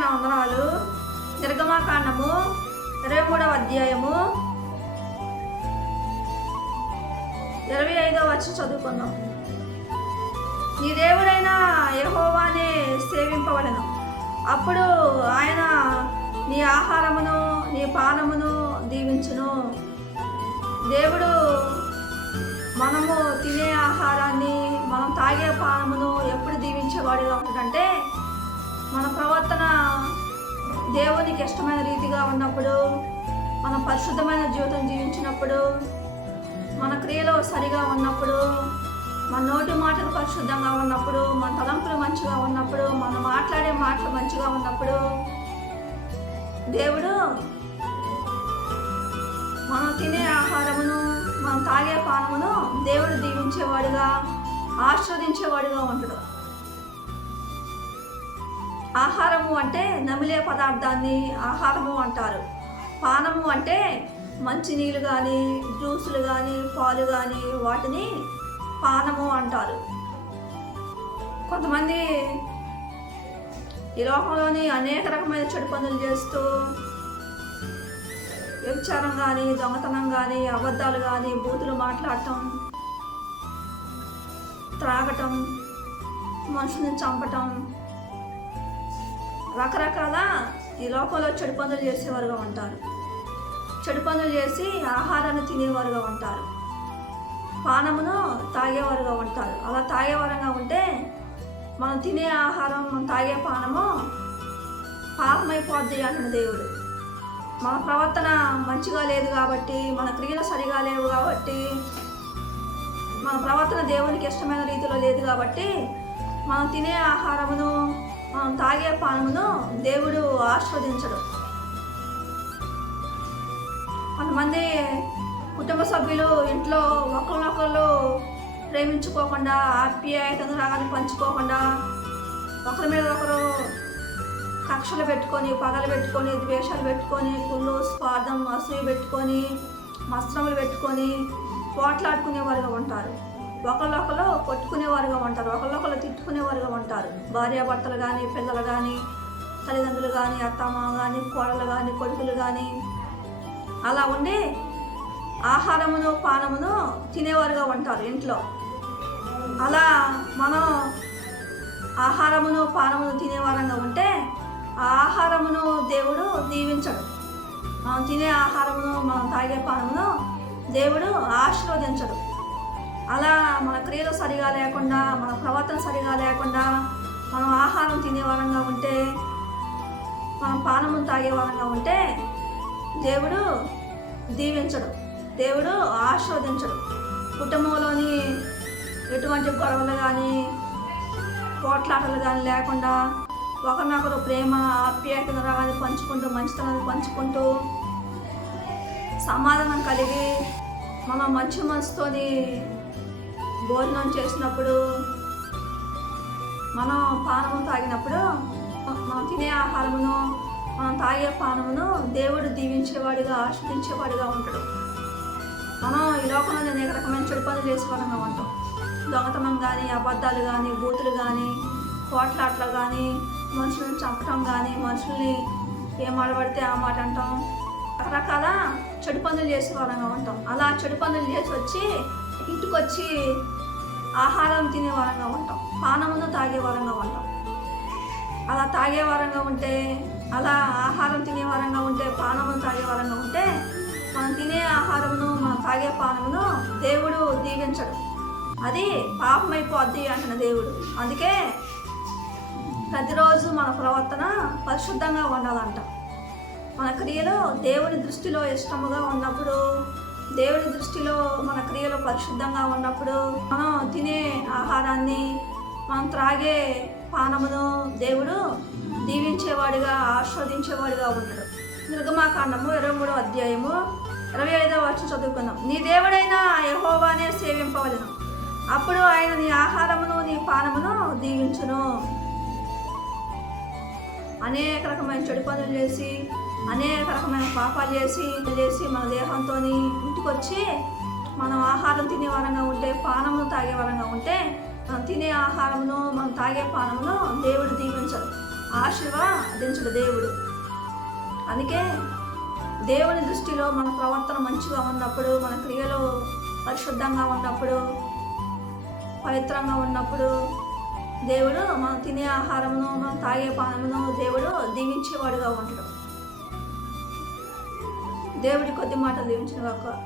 నా వందనాలు. నిర్గమాకాండము 23వ అధ్యాయము 25వ వచనం చదువుకుందాం. నీ దేవుడైన యెహోవానే సేవింపవలెను, అప్పుడు ఆయన నీ ఆహారమును నీ పానమును దీవించును. దేవుడు మనము తినే ఆహారాన్ని, మనం తాగే పానమును ఎప్పుడు దీవించేవాడిగా ఉంటాడంటే, మన ప్రవర్తన దేవునికి ఇష్టమైన రీతిగా ఉన్నప్పుడు, మన పరిశుద్ధమైన జీవితం జీవించినప్పుడు, మన క్రియలు సరిగా ఉన్నప్పుడు, మన నోటి మాటలు పరిశుద్ధంగా ఉన్నప్పుడు, మన తలంపులు మంచిగా ఉన్నప్పుడు, మనం మాట్లాడే మాటలు మంచిగా ఉన్నప్పుడు, దేవుడు మనం తినే ఆహారమును మనం తాగే పానమును దేవుడు దీవించేవాడుగా, ఆస్వాదించేవాడుగా ఉంటాడు. ఆహారము అంటే నమిలే పదార్థాన్ని ఆహారము అంటారు. పానము అంటే మంచినీళ్ళు కానీ, జ్యూసులు కానీ, పాలు కానీ, వాటిని పానము అంటారు. కొంతమంది ఈ లోకంలోని అనేక రకమైన చెడు పనులు చేస్తూ, వ్యభిచారం కానీ, దొంగతనం కానీ, అబద్ధాలు కానీ, బూతులు మాట్లాడటం, త్రాగటం, మనుషుల్ని చంపటం, రకరకాల ఈ లోకంలో చెడు పనులు చేసేవారుగా ఉంటారు. చెడు పనులు చేసి ఆహారాన్ని తినేవారుగా ఉంటారు, పానమును తాగేవారుగా ఉంటారు. అలా తాగేవారంగా ఉంటే మనం తినే ఆహారం, మనం తాగే పానము పాపమైపోద్ది అంటున్న దేవుడు. మన ప్రవర్తన మంచిగా లేదు కాబట్టి, మన క్రియలు సరిగా లేవు కాబట్టి, మన ప్రవర్తన దేవునికి ఇష్టమైన రీతిలో లేదు కాబట్టి, మనం తినే ఆహారమును మనం తాగే పానమును దేవుడు ఆస్వాదించడు. కొంతమంది కుటుంబ సభ్యులు ఇంట్లో ఒకరినొకరు ప్రేమించుకోకుండా, ఆప్యాయతను రాగాన్ని పంచుకోకుండా, ఒకరి మీద ఒకరు కక్షలు పెట్టుకొని, పగలు పెట్టుకొని, ద్వేషాలు పెట్టుకొని, కుళ్ళు, స్వార్థం, అసూయ పెట్టుకొని, మస్త్రములు పెట్టుకొని పోట్లాడుకునేవారుగా ఉంటారు. ఒకళ్ళొకరు కొట్టుకునేవారుగా ఉంటారు, ఒకళ్ళొకరు తిట్టుకునేవారుగా ఉంటారు. భార్యాభర్తలు కానీ, పిల్లలు కానీ, తల్లిదండ్రులు కానీ, అత్తమామ కానీ, కోడలు కానీ, కొడుకులు కానీ, అలా ఉండి ఆహారమును పానమును తినేవారుగా ఉంటారు ఇంట్లో. అలా మనం ఆహారమును పానమును తినేవారంగా ఉంటే ఆ ఆహారమును దేవుడు దీవించడు. మనం తినే ఆహారమును మనం తాగే పానమును దేవుడు ఆశీర్వదించడు. అలా మన క్రియలు సరిగా లేకుండా, మన ప్రవర్తన సరిగా లేకుండా మనం ఆహారం తినేవారంగా ఉంటే, మనం పానమును తాగేవారంగా ఉంటే దేవుడు దీవించడు, దేవుడు ఆశీర్వదించడు. కుటుంబంలోని ఎటువంటి గొడవలు కానీ, పోట్లాటలు కానీ లేకుండా, ఒకరినొకరు ప్రేమ, ఆప్యాయతను రాగాన్ని పంచుకుంటూ, మంచితనాన్ని పంచుకుంటూ, సమాధానం కలిగి, మనం మంచి మనసుతోని భోజనం చేసినప్పుడు, మనం పానము తాగినప్పుడు, మనం తినే ఆహారమును మనం తాగే పానమును దేవుడు దీవించేవాడిగా, ఆస్వాదించేవాడిగా ఉంటాడు. మనం ఈ లోకంలో అనేక రకమైన చెడు పనులు చేసేవాళ్ళంగా ఉంటాం. దొంగతనం కానీ, అబద్ధాలు కానీ, బూతులు కానీ, పోట్లాట్లు కానీ, మనుషులను చంపటం కానీ, మనుషుల్ని ఏ మాట పడితే ఆ మాట అంటాం, రకరకాల చెడు పనులు చేసేవారంగా ఉంటాం. అలా చెడు పనులు చేసి వచ్చి ఇంటికి వచ్చి ఆహారం తినేవారంగా ఉంటాం, పానమును తాగేవారంగా ఉంటాం. అలా తాగేవారంగా ఉంటే, అలా ఆహారం తినేవారంగా ఉంటే, పానమును తాగేవారంగా ఉంటే, మనం తినే ఆహారమును మనం తాగే పానమును దేవుడు దీవించడు. అది పాపమైపోద్ది అంటున్న దేవుడు. అందుకే ప్రతిరోజు మన ప్రవర్తన పరిశుద్ధంగా ఉండాలంట. మన క్రియలు దేవుని దృష్టిలో ఇష్టముగా ఉన్నప్పుడు, దేవుని దృష్టిలో మన క్రియలు పరిశుద్ధంగా ఉన్నప్పుడు, మనం తినే ఆహారాన్ని, మనం త్రాగే పానమును దేవుడు దీవించేవాడిగా, ఆస్వాదించేవాడిగా ఉంటాడు. నిర్గమాకాండము 23వ అధ్యాయము 25వ వచనం చదువుకుందాం. నీ దేవుడైన యెహోవానే సేవింపవలెను, అప్పుడు ఆయన నీ ఆహారమును నీ పానమును దీవించును. అనేక రకమైన చెడు పనులు చేసి, అనేక రకమైన పాపాలు చేసి మన దేహంతో ఇంటికి వచ్చి మనం ఆహారం తినేవారంగా ఉంటే, పానమును తాగేవారంగా ఉంటే, మనం తినే ఆహారమును మనం తాగే పానమును దేవుడు దీవించడు. ఆశీర్వదించడు దేవుడు. అందుకే దేవుని దృష్టిలో మన ప్రవర్తన మంచిగా ఉన్నప్పుడు, మన క్రియలు పరిశుద్ధంగా ఉన్నప్పుడు, పవిత్రంగా ఉన్నప్పుడు దేవుడు మనం తినే ఆహారమును, మనం తాగే పానమును దేవుడు దీవించేవాడుగా ఉంటాడు. దేవుడి కొద్ది మాటలు దీవించిన గాక.